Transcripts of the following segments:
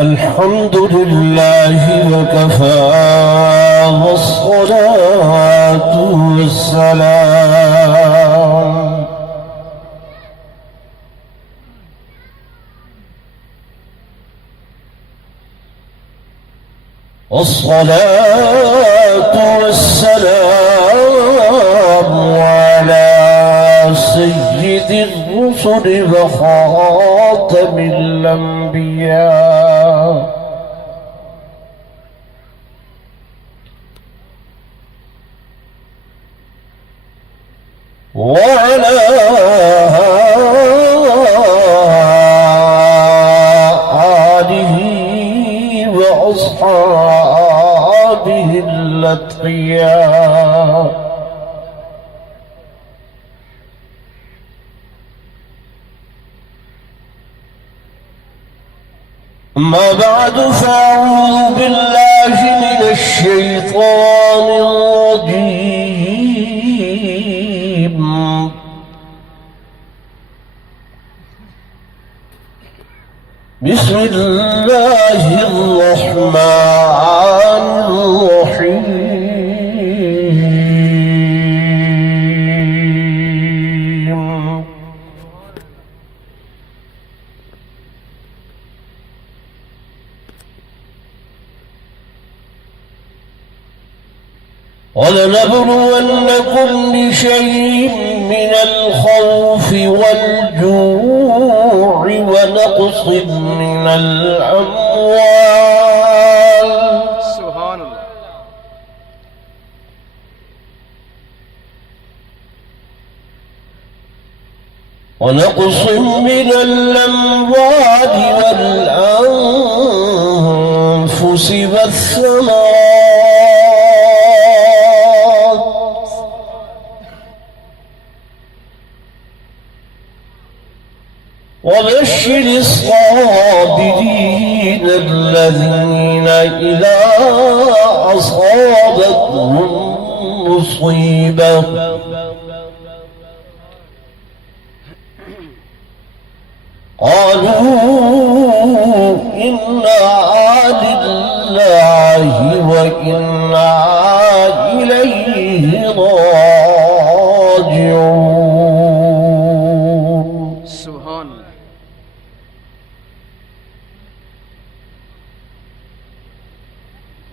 الحمد لله وكفى والصلاة والسلام على سيد الرسل وخاتم الأنبياء وعلى آله وأصحابه الأتقياء أما بعد فأعوذ بالله من الشيطان الرجيم بسم الله الرحمن الرحيم ولنبلونكم بشيء من الخوف والجوع ونقص من الأموال سبحان الله ونقص من الأموال والأنفس والثمرات وبشر الصابرين الذين إذا أصابتهم مصيبة قالوا إنا لله وإنا إليه راجعون سبحان الله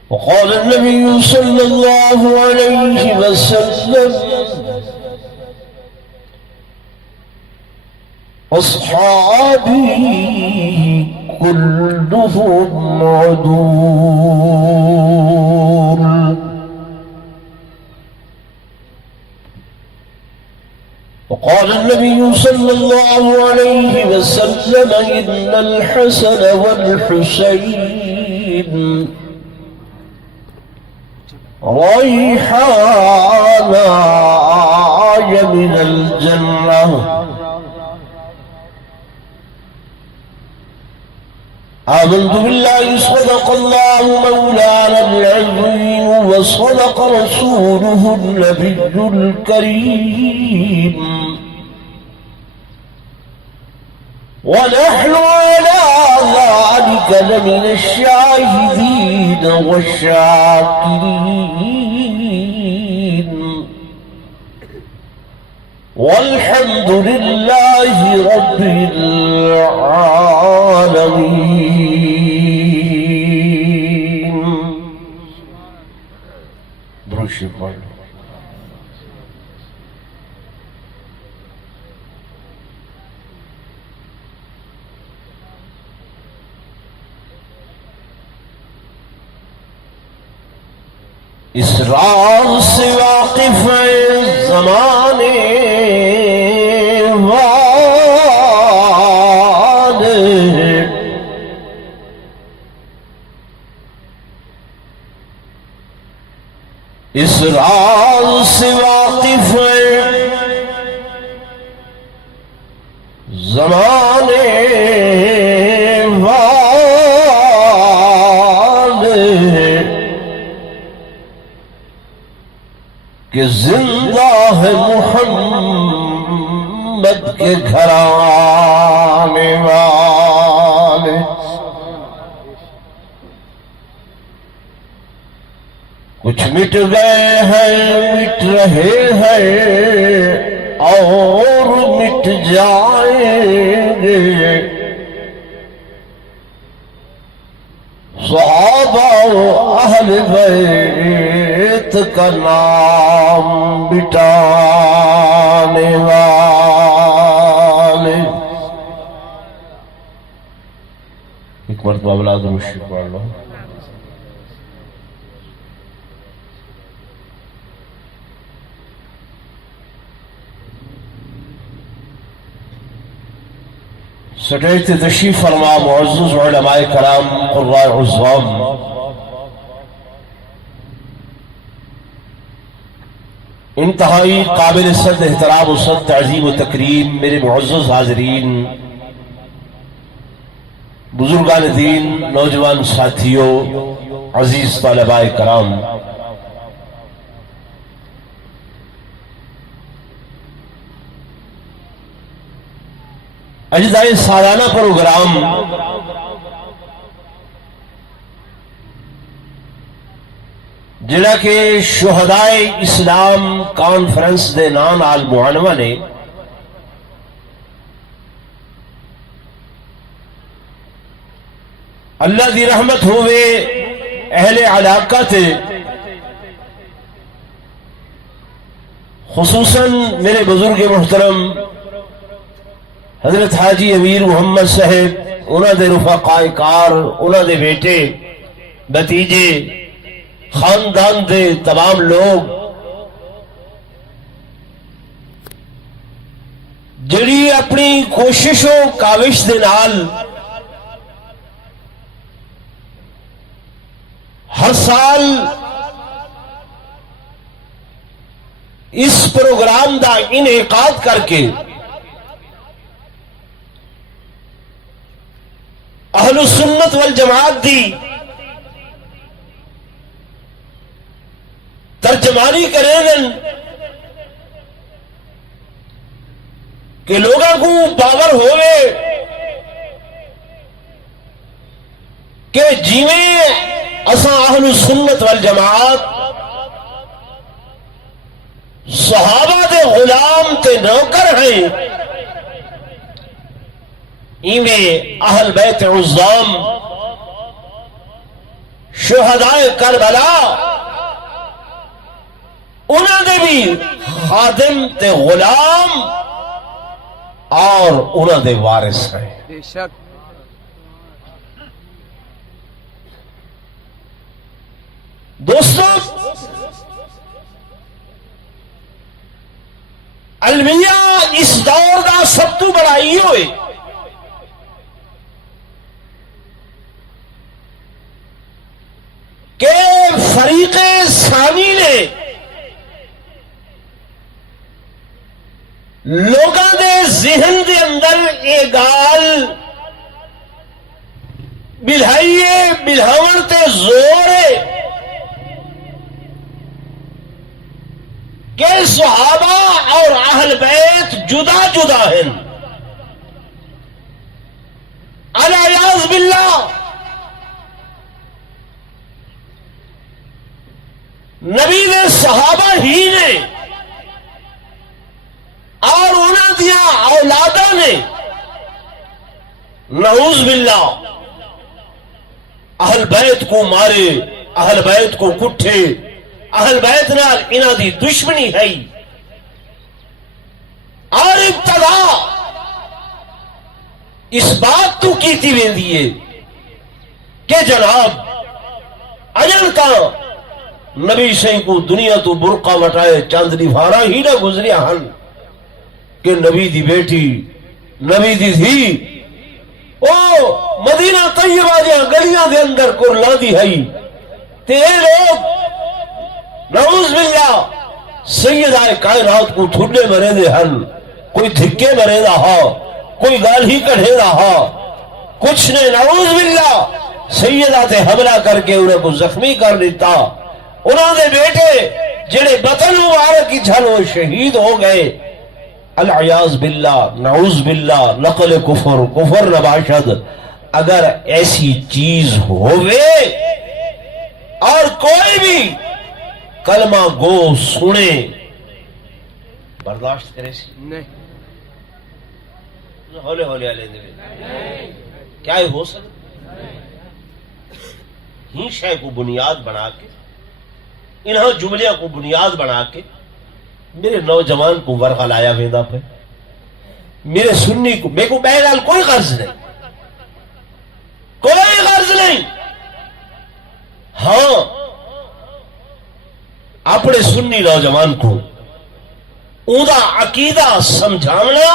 وقال النبي صلى الله عليه وسلم أصحابي كلهم عدول وقال النبي صلى الله عليه وسلم إن الحسن والحسين ريحانا من الجنة آمنت بالله صدق الله مولانا العظيم وصدق رسوله النبي الكريم ونحن على ذلك لمن الشاهدين والشاكرين والحمد لله رب العالمين. برشي إسرار سے واقف ہے زمانے والے إسرار سے واقف ہے زمانے کہ زندہ ہے محمد کے گھرانے والے کچھ مٹ گئے ہیں مٹ رہے ہیں اور مٹ جائیں گے، صحابہ و اہل بیت کا نام مٹانے والے۔ ایک مرتبہ اولاد مشرق پڑھ لو۔ سٹیج سے تشریف فرما معزز علماء کرام قراء عظام، انتہائی قابل صد احترام و صد تعظیم و تکریم میرے معزز حاضرین، بزرگان دین، نوجوان ساتھیوں، عزیز طلباء کرام، اجزائے سالانہ پروگرام جڑا کہ شہدائے اسلام کانفرنس دے نام نال معنوہ نے اللہ دی رحمت ہوئے اہل علاقہ تے، خصوصاً میرے بزرگ محترم حضرت حاجی امیر محمد صاحب، انہاں دے رفقاء کار، انہاں دے بیٹے بھتیجے، خاندان دے تمام لوگ جڑی اپنی کوششوں کاوش دے نال ہر سال اس پروگرام دا انعقاد کر کے اہل السنت والجماعت دی ترجمانی کریں گے کہ لوگوں کو باور ہوئے کہ جیویں اساں اہل السنت والجماعت صحابہ دے غلام تے نوکر ہیں، ایویں اہل بیت عظام شہدائے کربلا انہوں نے بھی خادم تے غلام اور انہوں نے وارث ہیں۔ بے شک دوستو، المیہ اس دور دا سب تو بڑا ہی ہوئے کہ فریق ثانی نے لوگاں دے ذہن دے اندر یہ گال بلھائیے بلھاون تے زور ہے کہ صحابہ اور اہل بیت جدا جدا ہیں، الیاذ باللہ۔ نبی نے صحابہ ہی نے اور انہاں دیا اولاداں نے نعوذ باللہ اہل بیت کو مارے، اہل بیت کو کٹھے، اہل بیت نال انہاں دی دشمنی ہے، اور ابتدا اس بات تو کیتی ویندی ہے کہ جناب اجل کا نبی صحیح کو دنیا تو برقع وٹائے چند نفارا ہی نہ گزریا ہن کہ نبی دی بیٹی، نبی دی دھی او مدینہ طیبہ دیا گلیاں دے اندر کرلا دی ہے، تے اے لوگ نعوذ باللہ سیدہ کائنات کو ٹھڈے مرے دے ہن، کوئی دھکے مرے دا ہا، کوئی گال ہی کڑھے دا ہا، کچھ نے نعوذ باللہ سیدہ تے حملہ کر کے انہیں کو زخمی کر دیتا، انہوں نے بیٹے جڑے بطن مبارک کی جھلو شہید ہو گئے، العیاذ باللہ، نعوذ باللہ، نقل کفر، کفر نباشد۔ اگر ایسی چیز ہوئے اور کوئی بھی کلمہ گو سنے برداشت کرے سی نہیں ہولے ہولے والے دے کیا ہی ہو سکتا ہی شے کو بنیاد بنا کے انہاں جملیاں کو بنیاد بنا کے میرے نوجوان کو ورغہ لایا ویندہ پہ میرے سنی کو میرے کو بہرحال کوئی غرض نہیں کوئی غرض نہیں ہاں اپنے سنی نوجوان کو اوندا عقیدہ سمجھاونا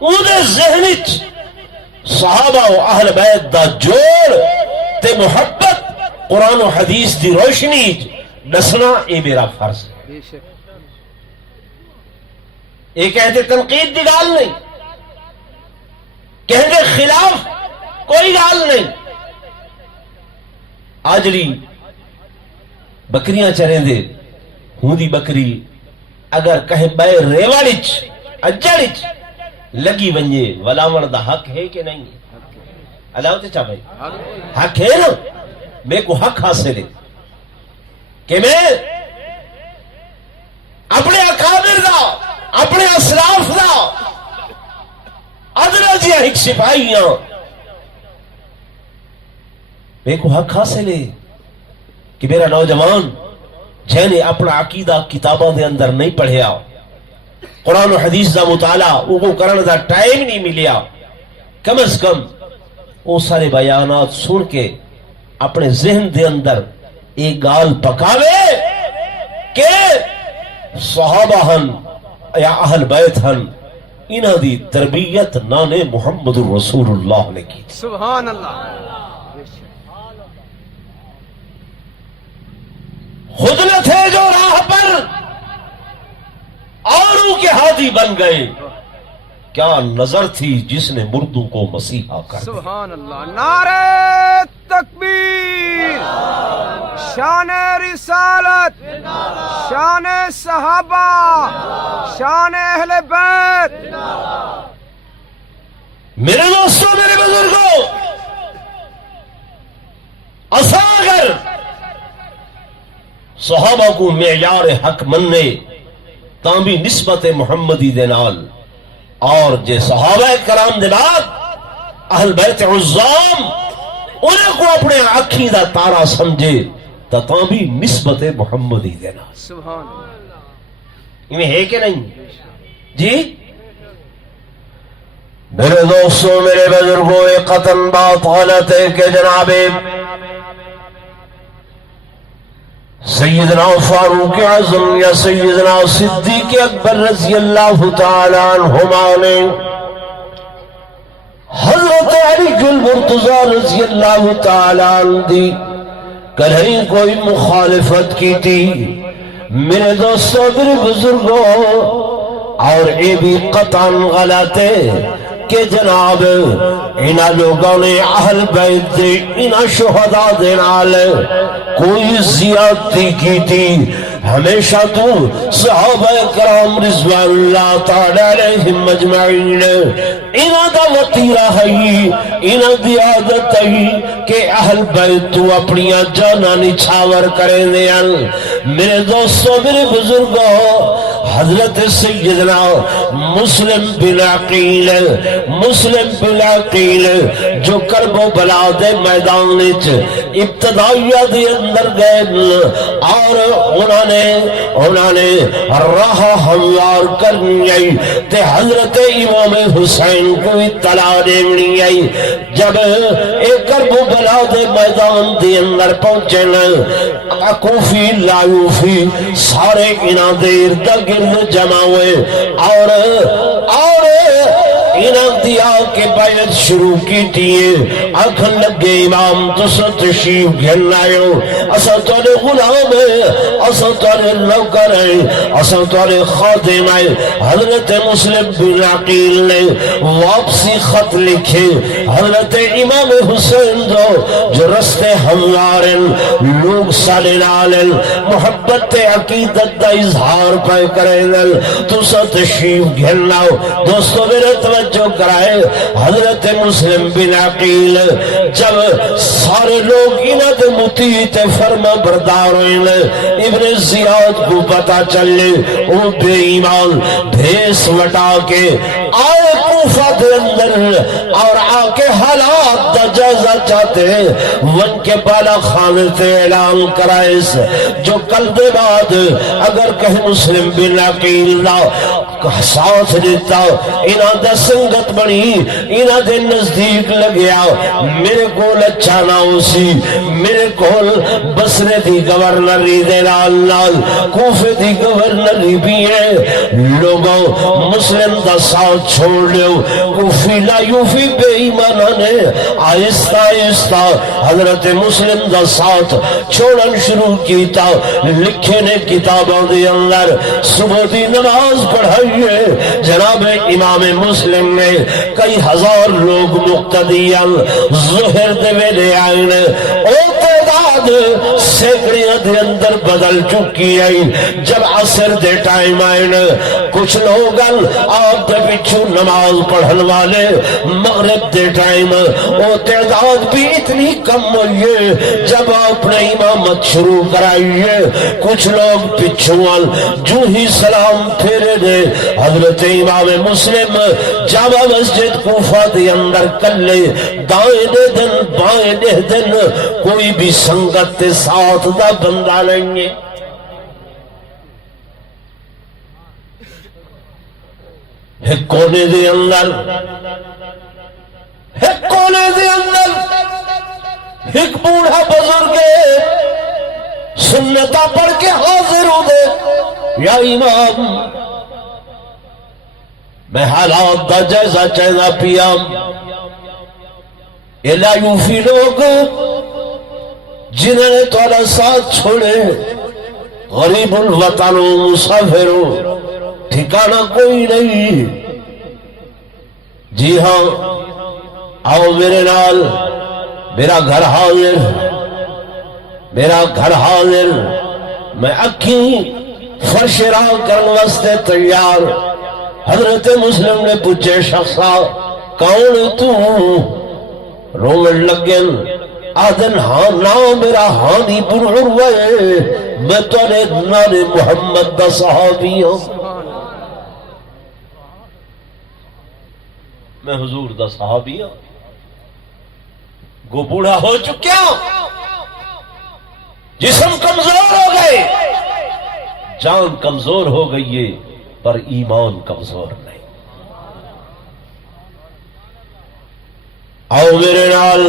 اودے ذہنی صحابہ و اہل بیت دا جوڑ تے محبت قرآن و حدیث دی روشنی دسنا اے میرا فرض ہے بے شک یہ کہتے تنقید دی گال نہیں کہتے خلاف کوئی گال نہیں آجری بکریاں چریں دے ہوں دی بکری اگر کہے بے ریواڑچ اجڑچ لگی ونجے ولاون دا حق ہے کہ نہیں علاوہ تے چاہ بھائی حق ہے نا میں کو حق حاصل ہے کہ میں اپنے اکابر دا اپنے اسلاف دا ادنا جی ایک سپاہیاں میں کو حق حاصل ہے کہ میرا نوجوان جینے اپنا عقیدہ کتابوں دے اندر نہیں پڑھیا قرآن و حدیث دا مطالعہ وہ کرنے دا ٹائم نہیں ملیا کم از کم وہ سارے بیانات سن کے اپنے ذہن دے اندر ایک گال پکاوے کہ صحابہ ہن یا اہل بیت ہن انہاں دی تربیت نانے محمد رسول اللہ نے کی سبحان اللہ بے شک خود نہ تھے جو راہ پر اوروں کے ہادی بن گئے کیا نظر تھی جس نے مردوں کو مسیحا کر دیا سبحان اللہ نعرہ تکبیر شان رسالت شان صحابہ شان اہل بیت میرے دوستوں میرے بزرگوں اسا اگر صحابہ کو معیار حق مننے تاں بھی نسبت محمدی دے نال اور جے صحابہ کرام دے بعد اہل بیت عظام انہیں کو اپنے آنکھیں دا تارا سمجھے تاں بھی نسبت محمدی دے نال سبحان اللہ انہیں ہے کہ نہیں جی میرے دوستوں میرے بزرگوں ایک قطن بات غلط ہے کہ جناب سیدنا فاروق اعظم یا سیدنا صدیق اکبر رضی اللہ تعالیٰ عنہما نے حضرت علی المرتضی رضی اللہ تعالیٰ عنہ دی کہیں کوئی مخالفت کی تھی میرے دوستوں میرے بزرگوں اور یہ بھی قطعاً غلط ہے کہ جناب انہا لوگوں نے اہل بیت دے انہا شہداء دے نال کوئی زیادتی کی تھی ہمیشہ تو صحابہ کرام رضوان اللہ تعالی علیہم مجمعین انہا دا وطیرہ ہے انہا دی عادت ہے کہ اہل بیت تو اپنی جانا نچھاور کریں دیں میرے دوستوں میرے بزرگوں حضرت سیدنا مسلم بن عقیل جو کرب و بلا دے میدان ابتدائیہ دے اندر گئے اور انہوں نے راہ ہموار کرنی تے حضرت امام حسین کو اطلاع دینی آئی جب ایک کرب و بلا دے میدان دے اندر پہنچے کوفی لایوفی سارے انہاں دیر دا گرد جمع ہوئے اور انہاں دیا کے بیعت شروع کی تیئے آنکھن لگے امام تو سا تشریف گھن آئیو اسا تورے غلام ہے اسا تورے نوکر ہے اسا تورے خادم ہے حضرت مسلم بن عقیل نے واپسی خط لکھے حضرت امام حسین جو رستے ہموارن لوگ سالنالن محبت عقیدت دا اظہار پہ کریں تو سا تشریف گھن آؤ دوستو میرے توجہ توجہ کرائے حضرت مسلم بن عقیل جب سارے لوگ انہاں دے مطیع تے فرما بردار ہوئے ابن زیاد کو پتا چلے وہ بے ایمان بھیس وٹا کے آئے کوفہ دے اندر اور آ کے حالات دا جائزہ چاہتے ون کے بالا خانے تے اعلان کرائے جو کل دے بعد اگر کہیں مسلم بن عقیل دا ساتھ دیتا انہاں دا سنگت بنی انہاں دے نزدیک لگیا میرے کول اچھا نہ ہو سی میرے کول بصرے دی گورنری دے نال کوفے دی گورنری بھی ہے لوگوں مسلم دا ساتھ چھوڑ لیو کوفی لا یوفی بے ایمانہ نے آہستہ آہستہ حضرت مسلم دا ساتھ چھوڑن شروع کیتا لکھے نے کتابوں دے اندر صبح دی نماز پڑھائیے جناب امام مسلم نے کئی ہزار لوگ مقتدیان ظہر دے ویلے آئین او تعداد سینکڑیاں دے اندر بدل چکی آئی جب عصر دے ٹائم آئین کچھ لوگ آپ دے پچھو نماز پڑھن والے مغرب دے ٹائم او تعداد بھی اتنی کم ہوئی جب آپ نے امامت شروع کرائیے کچھ لوگ پچھوان جو ہی سلام پھیرے دے حضرت امام مسلم جامع مسجد کوفہ دے اندر کلے دائیں دے دن بائیں دے دن کوئی بھی سنگت تے ساتھ دا بندہ نہیں ہے ایک کونے دے اندر ایک بوڑھا بزرگ سنتا پڑھ کے حاضر ہو دے یا امام میں حالات دا جائزہ چاہنا پیا الا یوفی لوگ جنہوں نے تھوڑا ساتھ چھوڑے غریب الوطن و مسافر ٹھکانہ کوئی نہیں جی ہاں آؤ میرے نال میرا گھر حاضر میرا گھر حاضر میں اکھیں فرش راہ کرنے واسطے تیار حضرت مسلم نے پوچھے شخصا کون تو رومن لگن آدن ہاں نام میرا ہانی بن عروہ میں تورے نام محمد دا صحابی ہوں میں حضور دا صحابی ہوں گو بوڑھا ہو چکیا جسم کمزور ہو گئے جان کمزور ہو گئی ہے پر ایمان کمزور نہیں آؤ میرے نال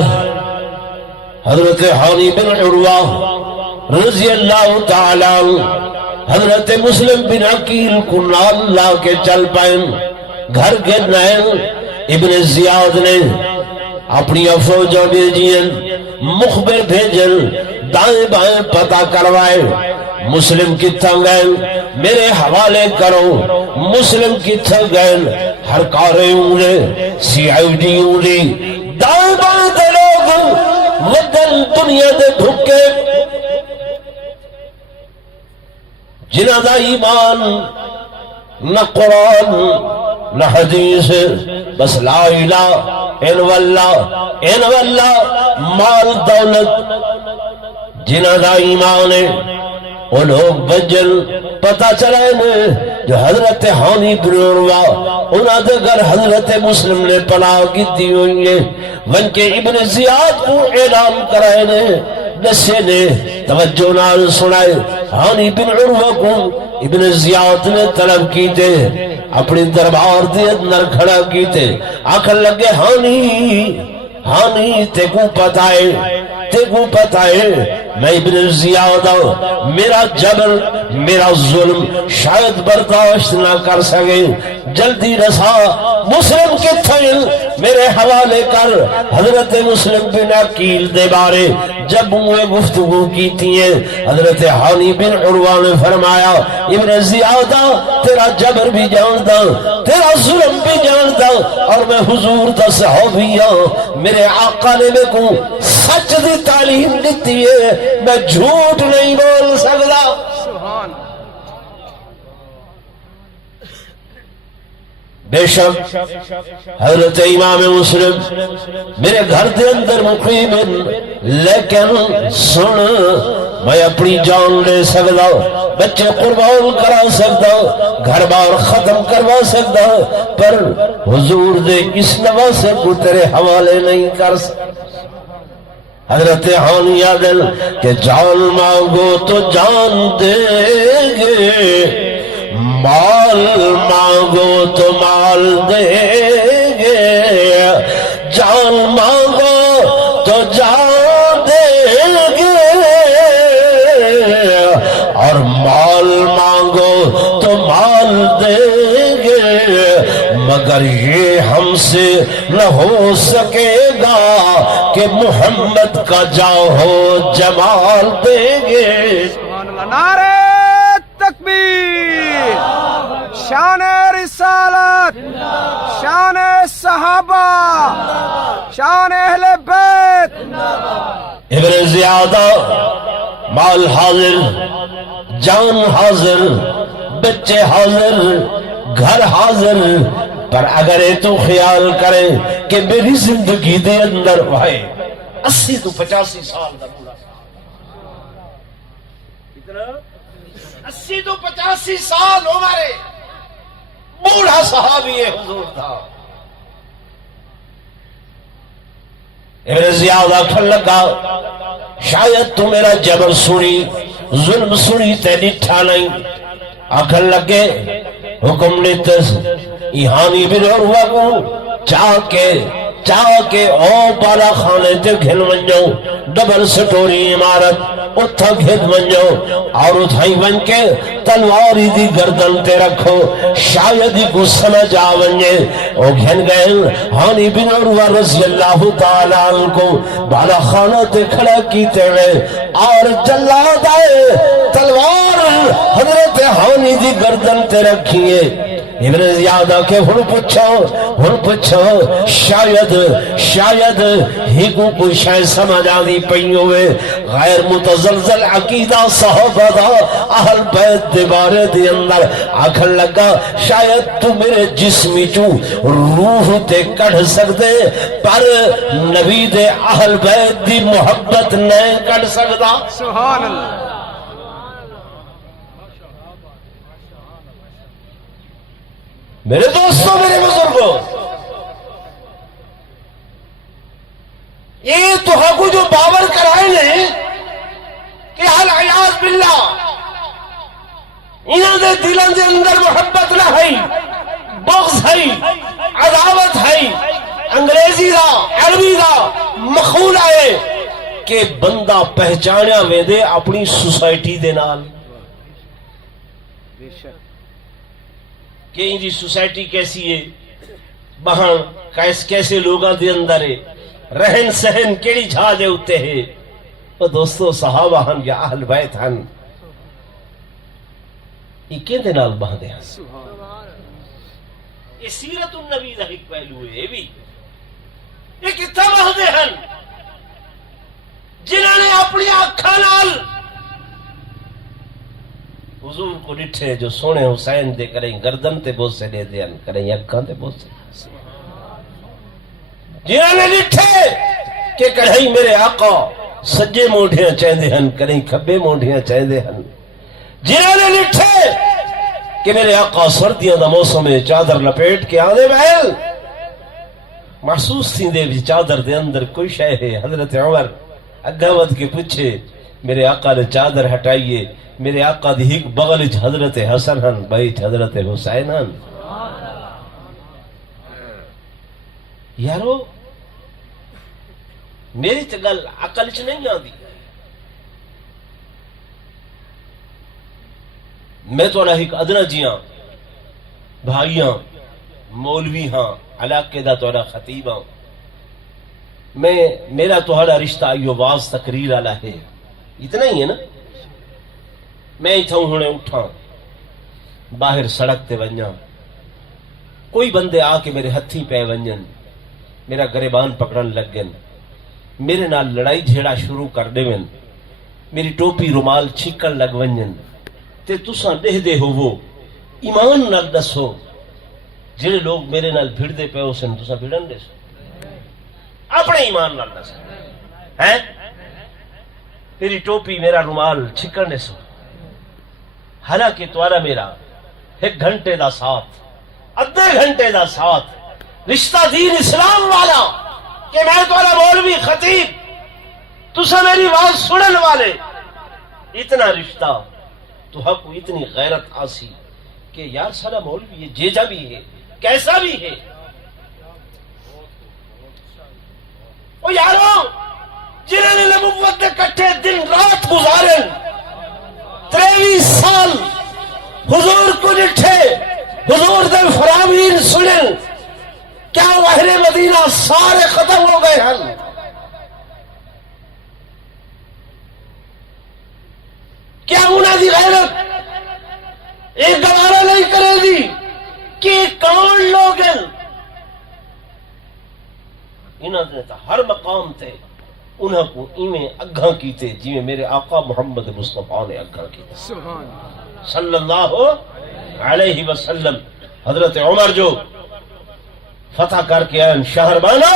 حضرت حانی بن عروہ رضی اللہ تعالی حضرت مسلم بن عقیل کو نال لا کے چل پائیں گھر کے نائن ابن زیاد نے اپنی افوجوں بھیجین مخبر بھیجن دائیں بائیں پتہ کروائے مسلم کتھا گئے میرے حوالے کرو مسلم کتھا گئے ہر کارے اونگے سی آئی ڈی اونگی دائیں بائیں دے لوگ وطن دنیا دے بھکے جنہ دا ایمان نہ قرآن نہ حدیث بس لا الہ الا اللہ مال دولت جنہ دا ایمان ہے وہ لوگ بجل پتا چلائے جو حضرت حانی بن عروہ انہاں دے گھر حضرت مسلم نے پناہ کی دی ہوئی ہے ون کے ابن زیاد کو اعلان کرائے نے نسے نے توجہ نال سنائے حانی بن عروہ کو ابن زیاد نے طلب کی تے اپنی دربار دے اندر کھڑا کی تے آکھن لگے ہانی تے کو پتہ ہے میں ابن زیاد میرا جبر میرا ظلم شاید برداشت نہ کر سکے جلدی رسا مسلم کے تھیل میرے حوالے کر حضرت مسلم بن عقیل دے بارے جب وہ گفتگو کی تھی حضرت حانی بن عروہ نے فرمایا ابن زیاد تیرا جبر بھی جانتا تیرا ظلم بھی جانتا اور میں حضور دا صحابی ہوں میرے آقا نے میں کو سچ دی تعلیم دیتی ہے میں جھوٹ نہیں بول سکتا بے شک حضرت امام مسلم میرے گھر دے اندر مقیم لیکن سن میں اپنی جان لے سکتا بچے قربان کرا سکتا گھر بار ختم کروا سکتا پر حضور دے اس نواسے کو تیرے حوالے نہیں کر سکتا حضرت حانیہ دل کہ جان مانگو تو جان دے گے مال مانگو تو مال دیں گے جان مانگو تو جان دیں گے اور مال مانگو تو مال دیں گے مگر یہ ہم سے نہ ہو سکے گا کہ محمد کا جاہو جمال دیں گے سبحان اللہ نعرہ تکبیر شان رسالت شان صحابہ شان اہل بیت ابن زیادہ مال حاضر جان حاضر بچے حاضر گھر حاضر پر اگر یہ تو خیال کرے کہ میری زندگی دے اندر بھائی 80 تو 85 سال دا بوڑھا کتنا 80 تو 85 سال ہمارے بوڑھا صحابی حضور تھا ابن زیادہ کھل لگا شاید تو میرا جبر سنی ظلم سنی تے نٹھا نہیں آکھن لگے حکم نیتس ایہانی بن عروہ کو چاہ کے او بالا خانے تے گھن ونجو ڈبل سٹوری عمارت اتھا گھن ونجو اور اتھائی ون کے تلواری دی گردن تے رکھو شاید ہی کو سمجھ آونجے او گھن گئے ہانی بن عروہ رضی اللہ تعالیٰ عنہ کو بالا خانہ تے کھڑا کیتے ہوئے اور جلاد آئے تلوار حضرت ہانی دی گردن تے رکھیے ابن زیادہ کے ہن پچھو شاید ہی کو کوئی شاید سمجھ آدھی پئی ہوئے غیر متزلزل عقیدہ صحابہ دا اہل بیت دے بارے دے اندر آکھن لگا شاید تو میرے جسمی چو روح تے کڑھ سکتے پر نبی دے اہل بیت دی محبت نہیں کڑھ سکتا سبحان اللہ میرے دوستوں میرے بزرگوں یہ تو ہاں جو باور کرائے نے کہ العیاذ باللہ انہاں دے دلوں دے اندر محبت نہ ہے بغض ہے عداوت ہے انگریزی دا عربی دا مخول ہے کہ بندہ پہچانیا ویندے اپنی سوسائٹی دے نال بے شک کہ ان جی سوسائٹی کیسی ہے بہن کیسے لوگاں دے اندر ہے رہن سہن کیڑی جھاجے ہوتے ہیں وہ دوستو صحابہ ہن یا اہل بیت ہن یہ کہندے نال بہندے ہیں یہ سیرت النبی دا ایک پہلو ہے بھی یہ کتنا بہندے ہن جنہوں نے اپنی آنکھاں نال حضور کو ڈٹھے جو سونے حسین دے کریں گردن تے بوسے دے دیان کریں اکھاں تے بوسے جنہوں نے ڈٹھے کہ کڑھائی میرے آقا سجے مونڈیاں چاہدے ہن کریں کھبے مونڈیاں چاہدے ہن جنہوں نے ڈٹھے کہ میرے آقا سردیاں دا موسم میں چادر لپیٹ کے آدھے بہل محسوس تھی دے بھی چادر دے اندر کوئی شے ہے حضرت عمر اگاوت کے پوچھے میرے آقا نے چادر ہٹائیے میرے آقا دی ہک بغل حضرت حسن ہن بیت حضرت حسین ہن یارو میری تگل عقل چ نہیں آدھی میں تو ایک ادنا جیاں بھائیاں مولوی ہاں علاقے دا تو خطیب ہاں میرا تہاڈا رشتہ ایو واز تقریر والا ہے اتنا ہی ہے نا میں اتھاؤں ہونے اٹھاں باہر سڑک تے ونجاں کوئی بندے آ کے میرے ہتھی پہ ونجن میرا گریبان پکڑن لگ گن میرے نال لڑائی جھیڑا شروع کر دین میری ٹوپی رومال چھکن لگ ونجن تے تساں دے ہوو ایمان نال دسو جڑے لوگ میرے نال بھڑدے پے ہو سن تساں بھڑن دے سو اپنے ایمان نال دس ہیں تیری ٹوپی میرا رومال چھکن دے سو حالانکہ تمہارا میرا 1 گھنٹے دا ساتھ ادھے گھنٹے دا ساتھ رشتہ دین اسلام والا کہ میں تمہارا مولوی خطیب تساں میری آواز سنن والے اتنا رشتہ تو حق کو اتنی غیرت آسی کہ یار سارا مولوی ہے جیجا بھی ہے کیسا بھی ہے او یارو جنہوں نے نبوت دے کٹھے دن رات گزارن 23 سال حضور کو ڈٹھے حضور دے فرامین سنن کیا اہل مدینہ سارے ختم ہو گئے ہیں کیا انہاں دی غیرت ایک گوارا نہیں کرے دی کہ کون لوگ ہیں انہاں نے تا ہر مقام تے انہاں کو ایویں اگھاں کیتے جویں میرے آقا محمد مصطفیٰ نے اگھاں کیتے صلی اللہ علیہ وسلم حضرت عمر جو فتح کر کے آئے شہر بانو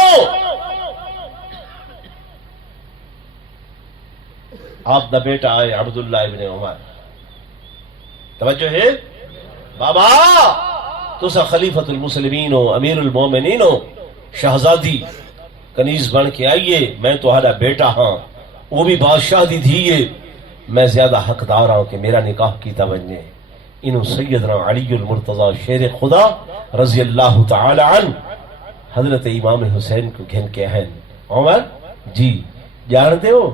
آپ دا بیٹا آئے عبداللہ ابن عمر توجہ ہے بابا تسا خلیفۃ المسلمین ہو امیر المومنین ہو شہزادی کنیز بن کے آئیے میں تمہارا بیٹا ہاں وہ بھی بادشاہ دی دھیے میں زیادہ حقدار ہوں کہ میرا نکاح کیتا بننے انہوں سیدنا علی المرتضی شیر خدا رضی اللہ تعالی عنہ حضرت امام حسین کو گھن کے ہیں عمر جی جانتے ہو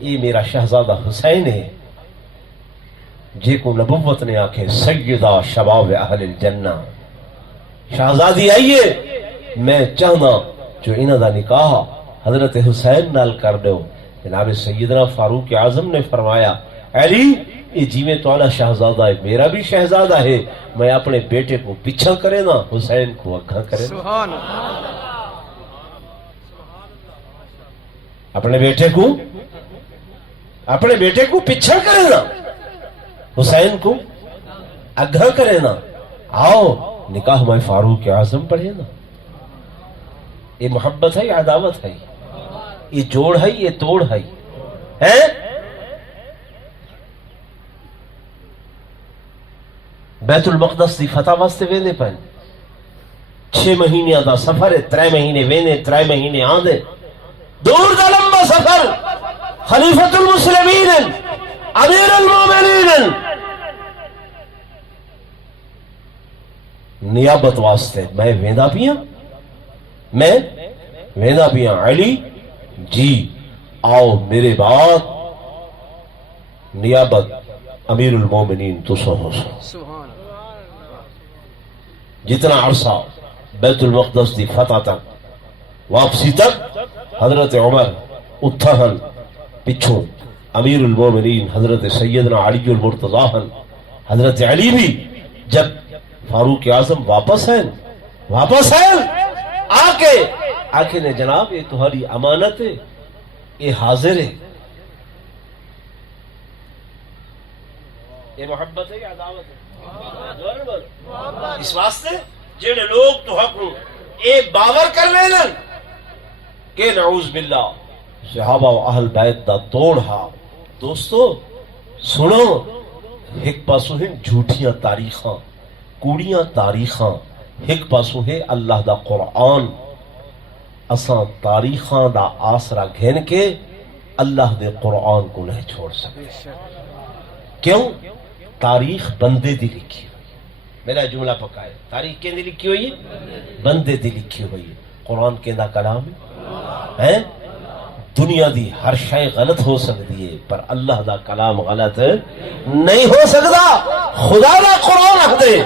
یہ میرا شہزادہ حسین ہے جے کو نبوت نے آکھے سیدہ شباب اہل الجنہ شہزادی آئیے میں چاہنا جو انہاں دا نکاح حضرت حسین نال کر دو جناب سیدنا فاروق اعظم نے فرمایا علی یہ جی میں توالا شہزادہ ہے میرا بھی شہزادہ ہے میں اپنے بیٹے کو پیچھا کرے نا حسین کو اگھا کرے نا اپنے بیٹے کو پیچھا کرے نا حسین کو اگھا کرے نا آؤ نکاح میں فاروق اعظم پڑھے نا یہ محبت ہے یہ عداوت ہے یہ جوڑ ہے یہ توڑ ہے بیت المقدس دی فتح واسطے ویندے پہن 6 مہینے دا سفر ہے 3 مہینے ویندے 3 مہینے آندے دور دا لمبا سفر خلیفۃ المسلمین امیر المومنین نیابت واسطے میں ویندا پیاں علی جی آؤ میرے بعد نیابت امیر المومنین تو سو جتنا عرصہ بیت المقدس دی فتح تک واپسی تک حضرت عمر اتھہن پچھوں امیر المومنین حضرت سیدنا علی المرتضی حضرت علی بھی جب فاروق اعظم واپس ہیں آکے نے جناب یہ تمہاری امانت ہے یہ حاضر ہے یہ محبت ہے یہ عداوت ہے اس واسطے جڑے لوگ تو حق اے باور کر لینا کہ نعوذ باللہ صحابہ و اہل بیت دا توڑ ہا دوستو سنو ایک پاسو ہیں جھوٹیاں تاریخاں کوڑیاں تاریخاں ایک پاسو ہے اللہ دا قرآن اساں تاریخاں دا آسرا گھن کے اللہ دے قرآن کو نہیں چھوڑ سکتے کیوں تاریخ بندے دی لکھی ہوئی میرا جملہ پکا ہے تاریخ کے دی لکھی ہوئی ہے بندے دی لکھی ہوئی ہے قرآن کے دا کلام ہے دنیا دی ہر شے غلط ہو سکتی ہے پر اللہ دا کلام غلط نہیں ہو سکتا خدا دا قرآن حق دے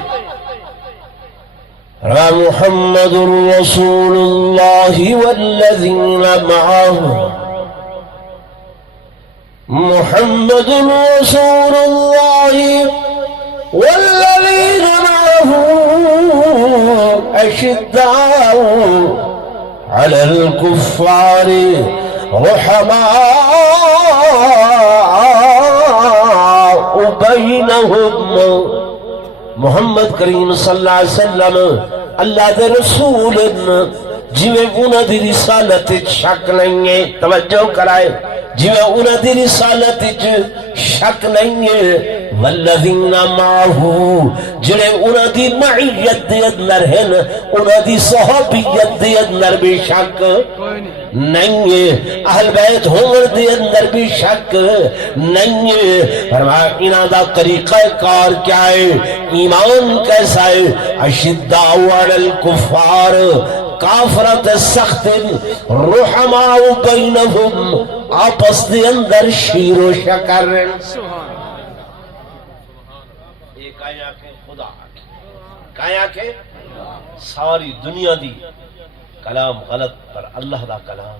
محمد رسول اللہ والذین معه محمد رسول اللہ والذین معه اشداء على الكفار رحماء بینہم محمد کریم صلی اللہ علیہ وسلم اللہ دے رسول جویں انہاں دی رسالت وچ شک نہیں ہے، توجہ کرائے، جویں انہاں دی رسالت وچ شک نہیں ہے، والذین معہ جڑے انہاں دی معیت دے اندر ہیں انہاں دی صحابیت دے اندر بھی شک نہیں ہے، اہل بیت ہون دے اندر بھی شک نہیں ہے۔ فرمایا انہاں دا طریقہ کار کیا ہے، ایمان کیسا ہے، اشداء علی الکفار کافرت سخت رحماء بینہم آپس دے اندر شیر و شکر۔ ایک آیا کہ خدا کہا کہ ساری دنیا دی کلام غلط پر اللہ دا کلام۔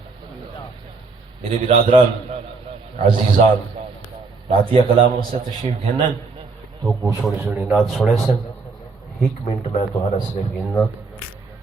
میرے برادران عزیزان، راتیہ کلام سے تشریف گھنن تو کو چھوڑی چھوڑی نات چھوڑے سے ایک منٹ میں تو ہر صرف گھننا